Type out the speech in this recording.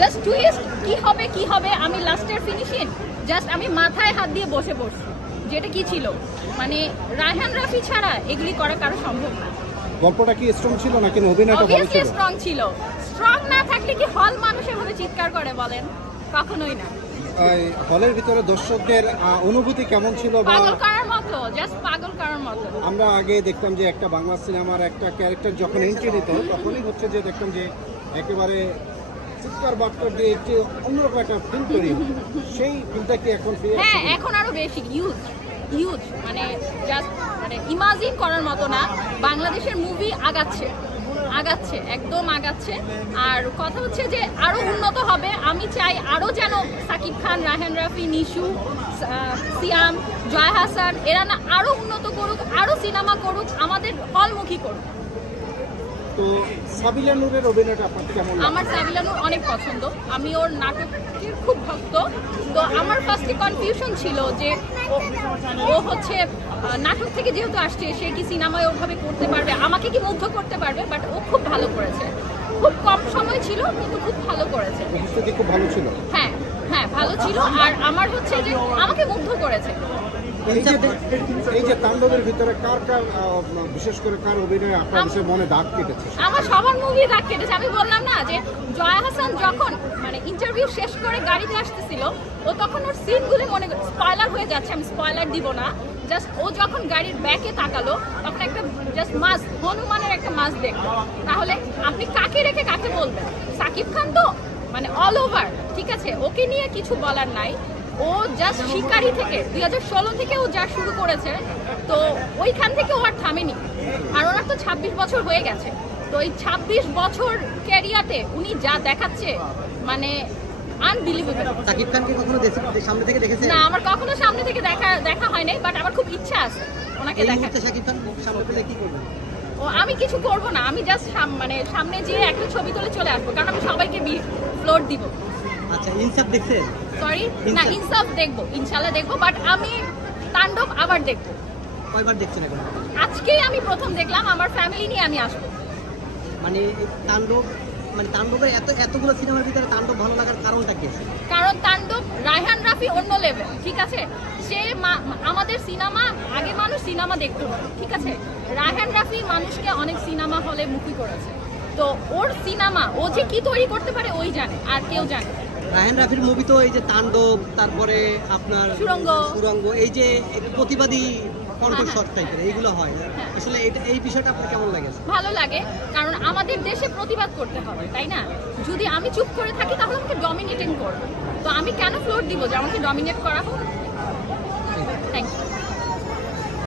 Just twist কি হবে আমি লাস্টের ফিনিশিং জাস্ট আমি মাথায় হাত দিয়ে বসে পড়ছি, যেটা কি ছিল মানে রায়হান রাফি ছাড়া এগুলি করা কারো সম্ভব না। গল্পটা কি স্ট্রং ছিল নাকি অভিনয়টা ভালো অবভিয়াসলি ছিল? স্ট্রং ছিল। স্ট্রং না থাকলে কি হল মানুষ এভাবে চিৎকার করে বলেন? কখনোই না। হলের ভিতরে দর্শকদের অনুভূতি কেমন ছিল? বা পাগল করার মতো, জাস্ট পাগল করার মতো। আমরা আগে দেখতাম যে একটা বাংলা সিনেমার একটা ক্যারেক্টার যখন এন্ট্রি নিত তখনই হচ্ছে যে দেখতাম যে একেবারে চিৎকার বাক্য দিয়ে একটি অন্যরকম একটা ফিল্ম তৈরি হতো। সেই ফিল্মটা কি এখন ফিরে হ্যাঁ, আসছে? এখন আরো বেশি ইউজ মানে জাস্ট মানে ইমাজিন করার মতো না। বাংলাদেশের মুভি আগাচ্ছে একদম আগাচ্ছে। আর কথা হচ্ছে যে আরো উন্নত হবে। আমি চাই আরো যেন সাকিব খান, রায়হান রাফি, নিশু, সিয়াম, জয় হাসান এরা না আরো উন্নত করুক, আরো সিনেমা করুক, আমাদের হলমুখী করুক। তো সাবিলা নূরের অভিনয়টা আপনার কেমন লাগে? আমার সাবিলা নূর অনেক পছন্দ, আমি ওর নাটকের খুব ভক্ত। তো আমার ফার্স্টে কনফিউশন ছিল যে ও হচ্ছে নাটক থেকে যেহেতু আসছে সে কি সিনেমায় ওভাবে করতে পারবে, আমাকে কি মুগ্ধ করতে পারবে, বাট ও খুব ভালো করেছে। খুব কম সময় ছিল কিন্তু খুব ভালো করেছে। উপস্থিতি খুব ভালো ছিল। হ্যাঁ হ্যাঁ ভালো ছিল। আর আমার হচ্ছে যে আমাকে মুগ্ধ করেছে। এই যে তাণ্ডবের ভিতরে কার বিশেষ করে কার অভিনয় আপনার বিষয়ে মনে দাগ কেটেছে? আমার সবার মুভি দাগ কেটেছে। আমি বললাম না যে জয়া হাসান যখন মানে ইন্টারভিউ শেষ করে গাড়িতে আসতেছিল, ও তখন ওর সিনগুলি মনে স্পয়লার হয়ে যাচ্ছে, আমি স্পয়লার দিব না। জাস্ট ও যখন গাড়ির ব্যাকে তাকালো তখন একটা জাস্ট মাস্ক, হনুমানের একটা মাস্ক দেখলো। তাহলে আপনি কাকে রেখে কাকে বলবেন? সাকিব খান তো মানে অল ওভার, ঠিক আছে, ওকে নিয়ে কিছু বলার নাই। ও জাস্ট শিকারি থেকে 2016 থেকে ও যা শুরু করেছে, তো ওইখান থেকে ও আর থামেনি। আর ওনার তো 26 বছর হয়ে গেছে। তো এই 26 বছর ক্যারিয়ারে উনি যা দেখাচ্ছে মানে আনবিলিভেবল। সাকিব খানকে কখনো সামনে থেকে দেখেছেন? না, আমার কখনো সামনে থেকে দেখা হয় নাই, বাট আমার খুব ইচ্ছা আছে ওনাকে এই দেখার। মুহূর্তে সাকিব খান সামনে পেলে কি করবেন? ও আমি কিছু করব না, আমি জাস্ট মানে সামনে যেয়ে একটা ছবি তুলে চলে আসবো, কারণ আমি সবাইকে ফ্লোর দিব। আচ্ছা, ইনসাফ দেখছেন? সরি না, ইনসাফ দেখবো, ইনশাল্লাহ দেখবো, বাট আমি তাণ্ডব আবার দেখবো। কয়বার দেখছেন এখন? আজকেই আমি প্রথম দেখলাম, আমার ফ্যামিলি নিয়ে আমি আসবো। মানে এই তাণ্ডব, মানে তাণ্ডবের এতগুলো সিনেমার ভিতরে তাণ্ডব ভালো লাগার কারণটা কি? কারণ তাণ্ডব রায়হান রাফি অন্য লেভেল, ঠিক আছে। সে আমাদের সিনেমা, আগে মানুষ সিনেমা দেখতো না, ঠিক আছে। রায়হান রাফি মানুষকে অনেক সিনেমা হলে মুখী করেছে। তো ওর সিনেমা ও যে কি তৈরি করতে পারে ওই জানে, আর কেউ জানে না। রায়হান রাফির মুভি তো এই যে তাণ্ডব, তারপরে আপনার সুরঙ্গ, এই যে প্রতিবাদী কণ্ঠস্বর টাইপের এইগুলো হয়, আসলে এই বিষয়টা আপনার কেমন লাগে? ভালো লাগে, কারণ আমাদের দেশে প্রতিবাদ করতে হবে, তাই না? যদি আমি চুপ করে থাকি তাহলে আমাকে ডমিনেটিং করবে। তো আমি কেন ফ্লোর দিব যে আমাকে ডমিনেট করা হোক?